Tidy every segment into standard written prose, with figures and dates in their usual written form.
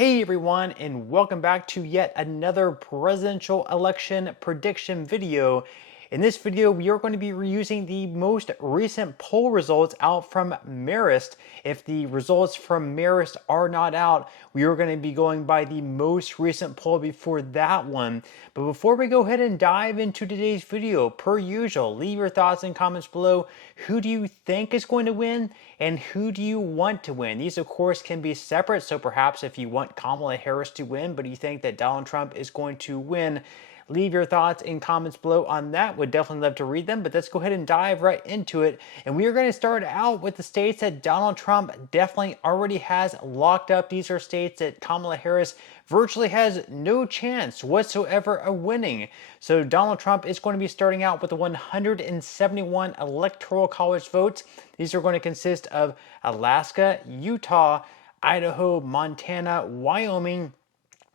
Hey everyone, and welcome back to yet another presidential election prediction video. In this video, we are going to be reusing the most recent poll results out from Marist. If the results from Marist are not out, we are going to be going by the most recent poll before that one. But before we go ahead and dive into today's video, per usual, leave your thoughts and comments below. Who do you think is going to win, and who do you want to win? These, of course, can be separate, so perhaps if you want Kamala Harris to win, but you think that Donald Trump is going to win, leave your thoughts and comments below on that. Would definitely love to read them, but let's go ahead and dive right into it. And we are going to start out with the states that Donald Trump definitely already has locked up. These are states that Kamala Harris virtually has no chance whatsoever of winning. So Donald Trump is going to be starting out with the 171 Electoral College votes. These are going to consist of Alaska, Utah, Idaho, Montana, Wyoming,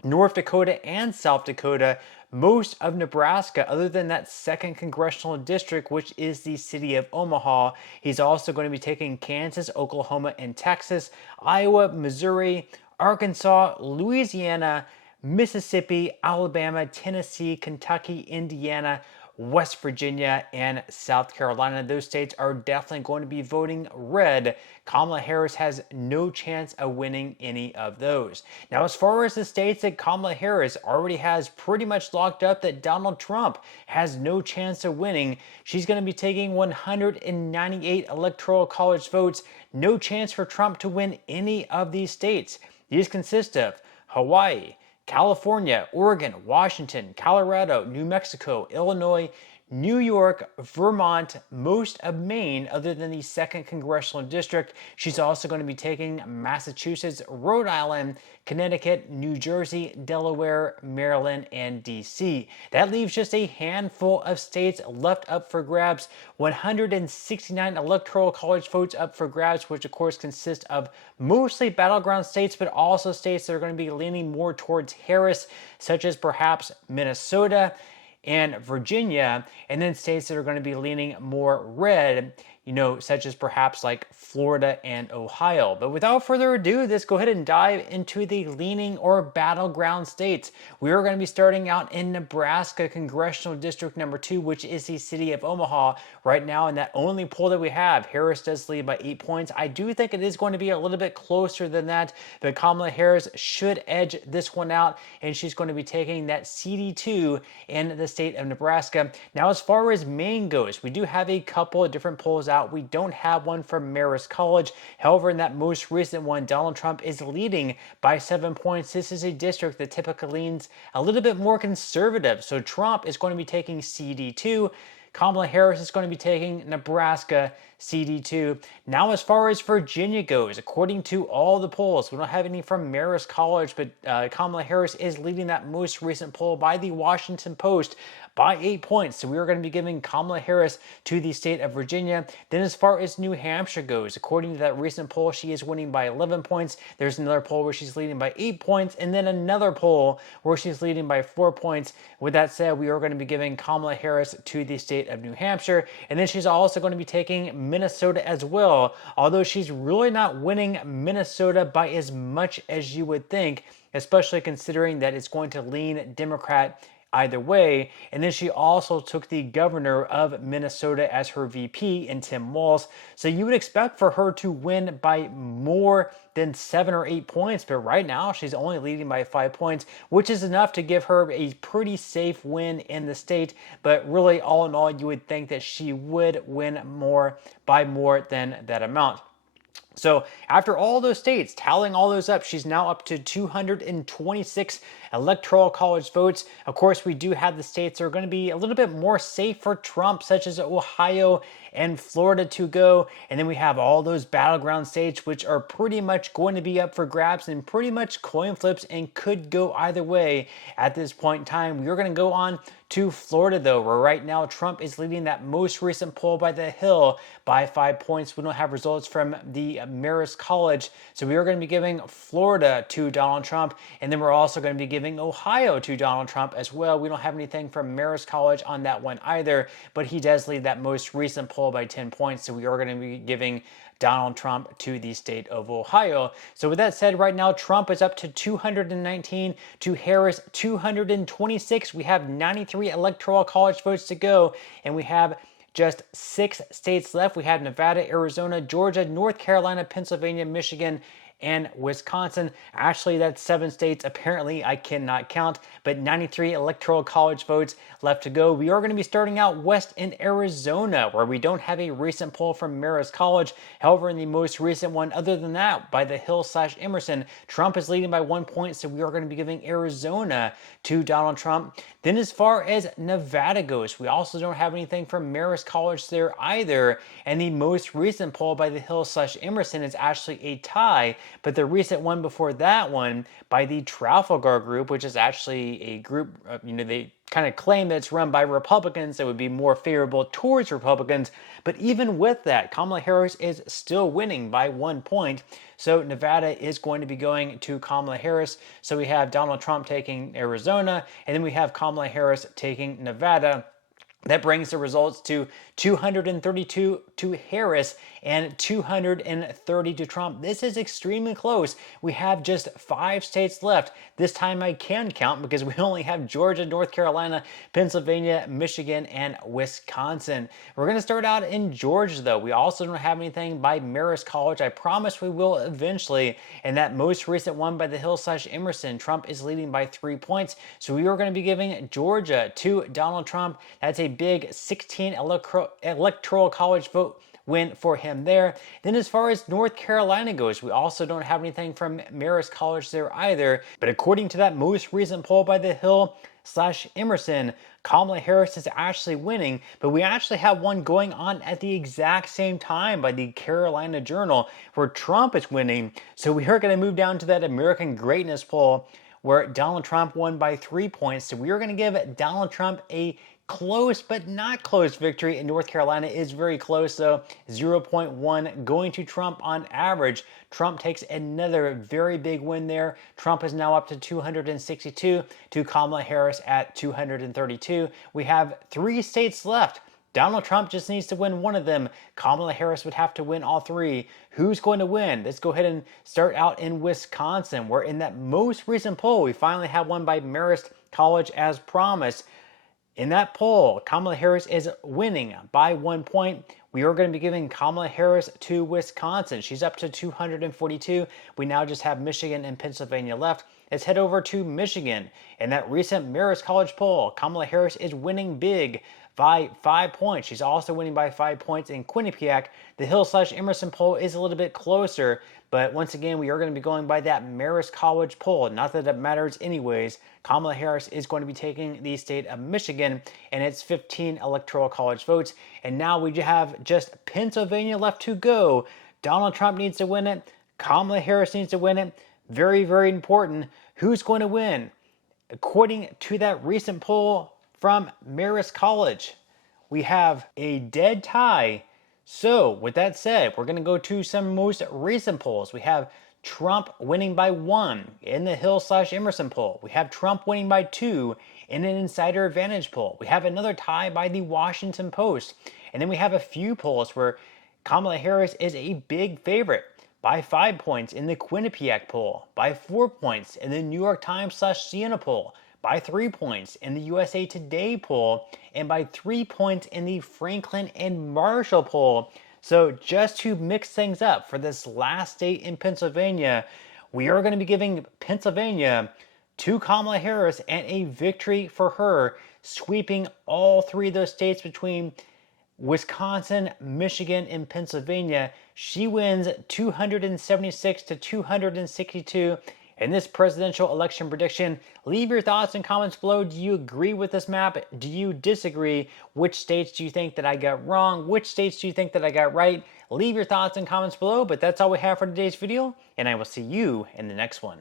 North Dakota, and South Dakota, most of Nebraska, other than that second congressional district, which is the city of Omaha. He's also going to be taking Kansas, Oklahoma, and Texas, Iowa, Missouri, Arkansas, Louisiana, Mississippi, Alabama, Tennessee, Kentucky, Indiana, West Virginia, and South Carolina. Those states are definitely going to be voting red. Kamala Harris has no chance of winning any of those. Now, as far as the states that Kamala Harris already has pretty much locked up that Donald Trump has no chance of winning, she's going to be taking 198 Electoral College votes. No chance for Trump to win any of these states. These consist of Hawaii, California, Oregon, Washington, Colorado, New Mexico, Illinois, New York, Vermont, most of Maine, other than the second congressional district. She's also going to be taking Massachusetts, Rhode Island, Connecticut, New Jersey, Delaware, Maryland, and DC. That leaves just a handful of states left up for grabs. 169 Electoral College votes up for grabs, which of course consist of mostly battleground states, but also states that are going to be leaning more towards Harris, such as perhaps Minnesota and Virginia, and then states that are going to be leaning more red, such as perhaps like Florida and Ohio. But without further ado, let's go ahead and dive into the leaning or battleground states. We are going to be starting out in Nebraska Congressional District number 2, which is the city of Omaha. Right now, in that only poll that we have, Harris does lead by 8 points. I do think it is going to be a little bit closer than that, but Kamala Harris should edge this one out, and she's going to be taking that CD2 in the state of Nebraska. Now, as far as Maine goes, we do have a couple of different polls out. We don't have one from Marist College. However, in that most recent one, Donald Trump is leading by 7 points. This is a district that typically leans a little bit more conservative. So Trump is going to be taking CD2. Kamala Harris is going to be taking Nebraska CD2. Now, as far as Virginia goes, according to all the polls, we don't have any from Marist College, but Kamala Harris is leading that most recent poll by the Washington Post by 8 points. So we are going to be giving Kamala Harris to the state of Virginia. Then as far as New Hampshire goes, according to that recent poll, she is winning by 11 points. There's another poll where she's leading by 8 points, and then another poll where she's leading by 4 points. With that said, we are going to be giving Kamala Harris to the state of New Hampshire. And then she's also going to be taking Minnesota as well, although she's really not winning Minnesota by as much as you would think, especially considering that it's going to lean Democrat either way. And then she also took the governor of Minnesota as her VP in Tim Walz. So you would expect for her to win by more than 7 or 8 points. But right now she's only leading by 5 points, which is enough to give her a pretty safe win in the state. But really, all in all, you would think that she would win by more than that amount. So after all those states, tallying all those up, she's now up to 226 Electoral College votes. Of course, we do have the states that are going to be a little bit more safe for Trump, such as Ohio and Florida to go. And then we have all those battleground states, which are pretty much going to be up for grabs and pretty much coin flips and could go either way at this point in time. We're going to go on to Florida, though, where right now Trump is leading that most recent poll by the Hill by 5 points. We don't have results from the Marist College, so we are going to be giving Florida to Donald Trump, and then we're also going to be giving Ohio to Donald Trump as well. We don't have anything from Marist College on that one either, but he does lead that most recent poll poll by 10 points. So we are going to be giving Donald Trump to the state of Ohio. So with that said, right now Trump is up to 219 to Harris 226. We have 93 Electoral College votes to go, and we have just 6 states left. We have Nevada, Arizona, Georgia, North Carolina, Pennsylvania, Michigan, and Wisconsin. Actually, that's 7 states. Apparently, I cannot count, but 93 Electoral College votes left to go. We are going to be starting out west in Arizona, where we don't have a recent poll from Marist College. However, in the most recent one, other than that, by the Hill/Emerson, Trump is leading by 1 point, so we are going to be giving Arizona to Donald Trump. Then as far as Nevada goes, we also don't have anything from Marist College there either, and the most recent poll by the Hill/Emerson is actually a tie. But the recent one before that one by the Trafalgar Group, which is actually a group, they kind of claim that it's run by Republicans that would be more favorable towards Republicans. But even with that, Kamala Harris is still winning by 1 point. So Nevada is going to be going to Kamala Harris. So we have Donald Trump taking Arizona, and then we have Kamala Harris taking Nevada. That brings the results to 232 to Harris and 230 to Trump. This is extremely close. We have just 5 states left. This time I can count because we only have Georgia, North Carolina, Pennsylvania, Michigan, and Wisconsin. We're going to start out in Georgia, though. We also don't have anything by Marist College. I promise we will eventually. And that most recent one by the Hill/Emerson, Trump is leading by 3 points. So we are going to be giving Georgia to Donald Trump. That's a big 16 Electoral College vote win for him there. Then as far as North Carolina goes, we also don't have anything from Marist College there either. But according to that most recent poll by the Hill/Emerson, Kamala Harris is actually winning, but we actually have one going on at the exact same time by the Carolina Journal where Trump is winning. So we are going to move down to that American Greatness poll where Donald Trump won by 3 points. So we are going to give Donald Trump a close but not close victory in North Carolina. Is very close though, 0.1 going to Trump on average. Trump takes another very big win there. Trump is now up to 262 to Kamala Harris at 232. We have 3 states left. Donald Trump just needs to win one of them. Kamala Harris would have to win all 3. Who's going to win? Let's go ahead and start out in Wisconsin, where in that most recent poll, we finally have one by Marist College as promised. In that poll, Kamala Harris is winning by 1 point. We are going to be giving Kamala Harris to Wisconsin. She's up to 242. We now just have Michigan and Pennsylvania left. Let's head over to Michigan. In that recent Marist College poll, Kamala Harris is winning big by 5 points. She's also winning by 5 points in Quinnipiac. The Hill/Emerson poll is a little bit closer, but once again, we are going to be going by that Marist College poll. Not that it matters anyways. Kamala Harris is going to be taking the state of Michigan, and it's 15 Electoral College votes. And now we have just Pennsylvania left to go. Donald Trump needs to win it. Kamala Harris needs to win it. Very, very important. Who's going to win? According to that recent poll from Marist College, we have a dead tie. So with that said, we're going to go to some most recent polls. We have Trump winning by 1 in the Hill/Emerson poll. We have Trump winning by 2 in an Insider Advantage poll. We have another tie by the Washington Post. And then we have a few polls where Kamala Harris is a big favorite by 5 points in the Quinnipiac poll, by 4 points in the New York Times/Siena poll, by 3 points in the USA Today poll, and by 3 points in the Franklin and Marshall poll. So just to mix things up for this last state in Pennsylvania, we are going to be giving Pennsylvania to Kamala Harris and a victory for her, sweeping all 3 of those states between Wisconsin, Michigan, and Pennsylvania. She wins 276 to 262 in this presidential election prediction. Leave your thoughts and comments below. Do you agree with this map? Do you disagree? Which states do you think that I got wrong? Which states do you think that I got right? Leave your thoughts and comments below, but that's all we have for today's video, and I will see you in the next one.